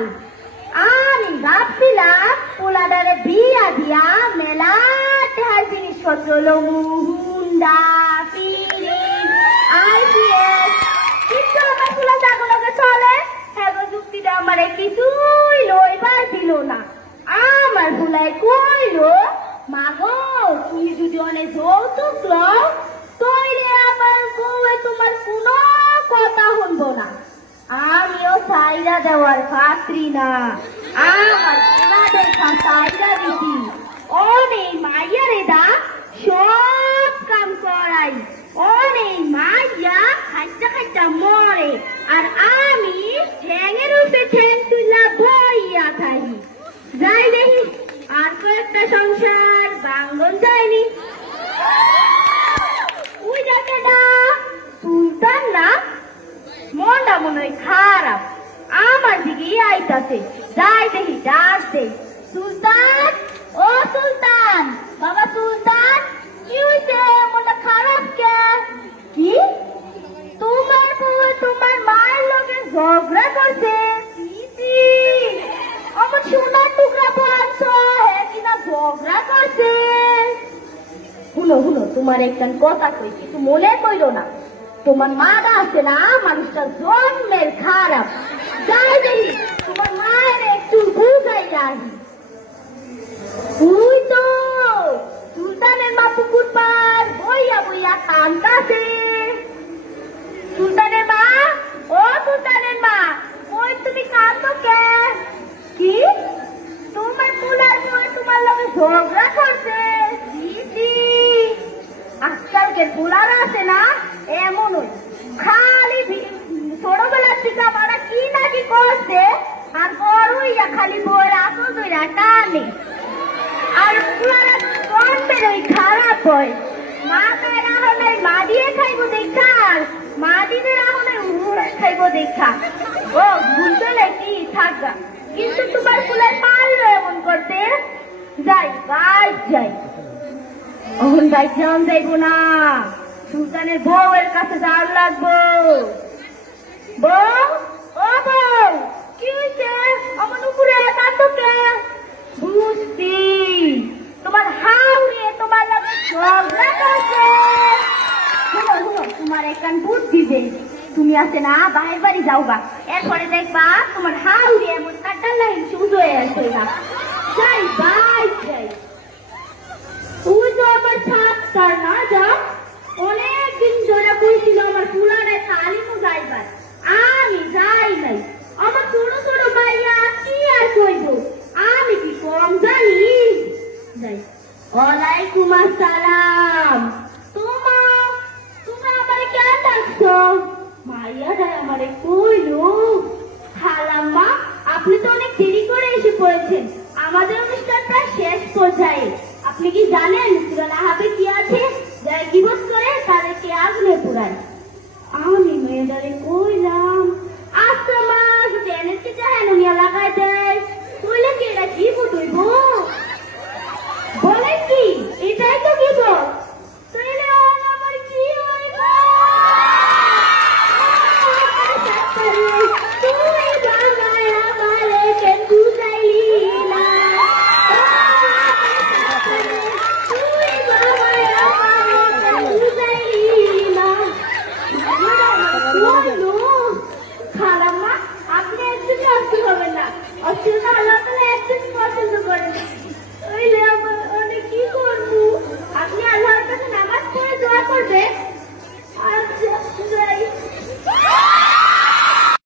নাই। আমি ভাবছিলাম পোলাডারে বিয়া দিয়া মেলা টেহার জিনিসপত্র লমু, হুন্ডা, পিরিন, আইপিএস, কিন্তু আমার পোলা জাগলকে চলে হ্যাগো যুক্তিটা আমারে কিছুই লইবার দিল না। আমার পোলাই কইলো, মাগো তুমি যদি অনেক যৌতুক লও তইলে আমার বউয়ে তোমার কোনো কথা শুনবো না। আমিও সাইরা দেওয়ার পাত্রী না, আমার পোলাদের সাইরা দিছি। অনেক মাইয়ারে দা সব কাম করাই, অনেক মাইয়া খাইটা খাইটা মরে, আর আমি ঠ্যাঙের উপরে ঠ্যাং তুলা বইয়া থাকি। যাই দেখি আর কয়েকটা সংসার বাঙ্গন যায়নি। ওই যাকে না সুলতান না, মনটা মনে হয় খারাপ, আমার দিকেই আইতাছে। যাই দেখি ডাক দে, সুলতান ও সুলতান, বাবা সুলতান, কি হইছে মনটা খারাপ কে? কি তোমার বউ তোমার মায়ের লগে ঝগড়া করছে? আমার সোনার টুকরা বলছ কিনা ঝগড়া করছে? শুনো শুনো, তোমার একখান কথা কই, কিছু মনে কইরো না। তোমার মাটা আছে না, মানুষটা জন্মের খারাপ। যাই দেখি তোমার মায়ের একটু বুঝাই আসি। তুই তো সুলতানের মা পুকুর পার বইয়া বইয়া কান্দাছে। সুলতানের মা, ও সুলতানের মা, ওই তুমি কাঁদো কে? কি তোমার পোলার বউ তোমার লগে ঝগড়া করছে? আজকালকে পোলারা আছে না এমনই, খালি ছোটবেলার থেকে আমরা কি না কি করছে, আর বড় হইয়া খালি বউয়ের আসল ধইরা টানে। আর পোলারা জন্মের ওই খারাপ হয়, মা তাই না হলে মা দিয়ে খাইবো দেখা, মা দিদের হলে খাইবো দেখা। ও ভুলতে কি থাকবা, কিন্তু তোমার ফুলের পারলো এমন করতে। যাই বাইর যাই, এখন বাইর যাওয়া যাইবো না, সুলতানের বউয়ের কাছে যাওয়ার লাগবো। বউ, ও বউ, কি হয়েছে আমার উপরে কাঁদোকে? বুঝছি তোমার হাউড়ে তোমার লাগে ঝগড়া করছে। শুনো শুনো, তোমার একখান বুদ্ধি দেই, তুমি আছে না বাইরে বাড়ি যাওবা, এরপরে দেখবা তোমার হাউড়ে এমন কাটার লাইন সুজ হয়ে আসে না। যাই বাই যাই, তুই তো আমার ছাত্র না, যা অনেকদিন ধরে কইছিল আমার ফুলারে তালিমু যাইবার, আমি যাই নাই। আমার ছোট ছোট ভাইয়া কি আর কইব, আমি কি কম জানি? যাই। ওয়ালাইকুম আসসালাম। তুমি আমারে কেন ডাকছো? মাইয়া যায় আমারে কইলো, খালাম্মা আপনি তো অনেক দেরি করে এসে পড়েছেন, আমাদের অনুষ্ঠানটা শেষ পর্যায়ে। আপনি কি জানেন সুরাল আহাবে কি আছে? যারা গীবত করে তাদেরকে আগুনে পোড়ায়। আমি মেয়েদারে কইলাম, আচ্ছা মা যদি এনেছে চাহেন উনি লাগাই দেয়, কইলে কি এটা গীবত হইব? বলেন কি এটাই তো গীবত? তাইলে আমার কি হইব? তুই বাবাই আমারে কেন বুঝাইলি না? তুই বাবাই আমারে কেন বুঝাইলি না? খালাম্মা আপনি একটু অস্থির হবেন না, অস্থির না হলে